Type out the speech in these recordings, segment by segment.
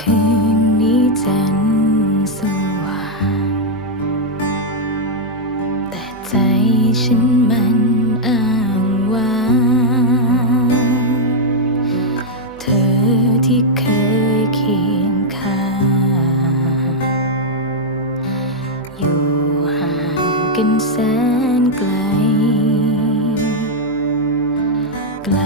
คืนนี้จัสว่างแต่ใจฉันมันอ้างว้างเธอที่เคยเคียงข้างอยู่ห่างกันแสนไกลกล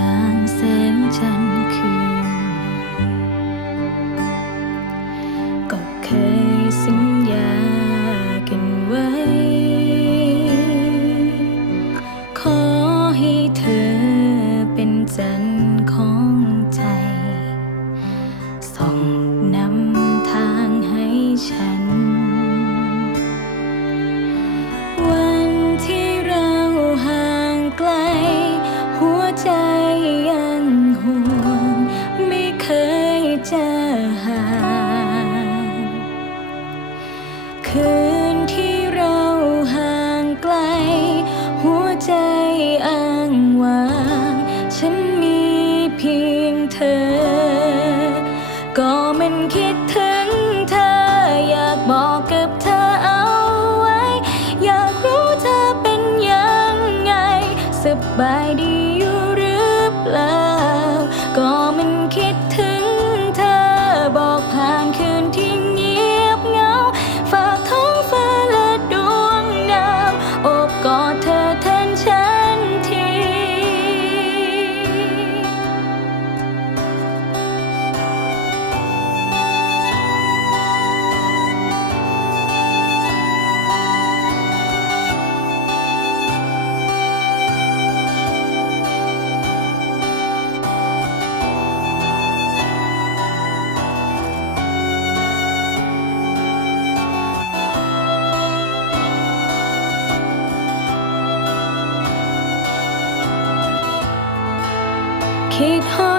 ก็มันคิดถึงเธอ อยากบอกกับเธอเอาไว้ อยากรู้เธอเป็นยังไง สบายดีอยู่หรือเปล่า ก็มันคิดถึง คิด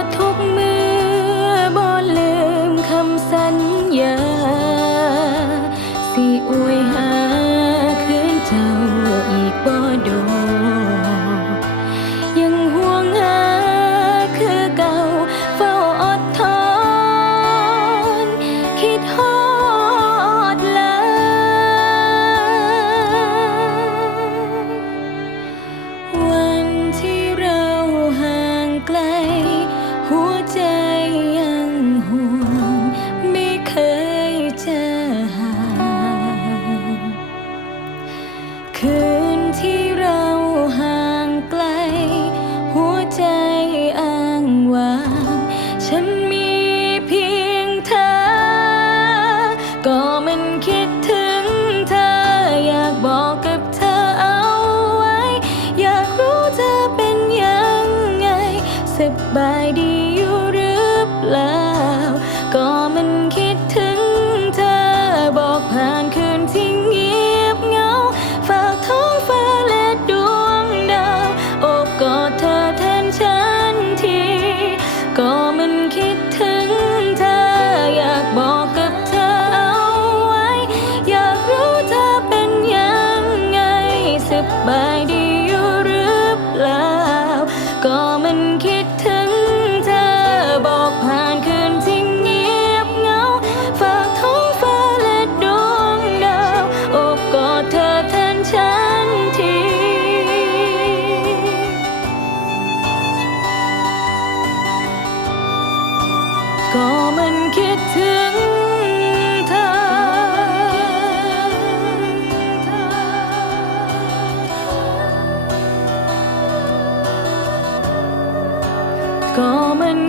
บายดีอยู่หรือเปล่า ก็มันคิดถึงเธอบอกผ่านคืนที่เงียบเหงา ฝากท้องฟ้าและดวงดาวโอบกอดเธอแทนฉันที ก็มันคิดถึงเธออยากบอกกับเธอเอาไว้ อยากรู้เธอเป็นยังไงสบาย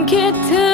get to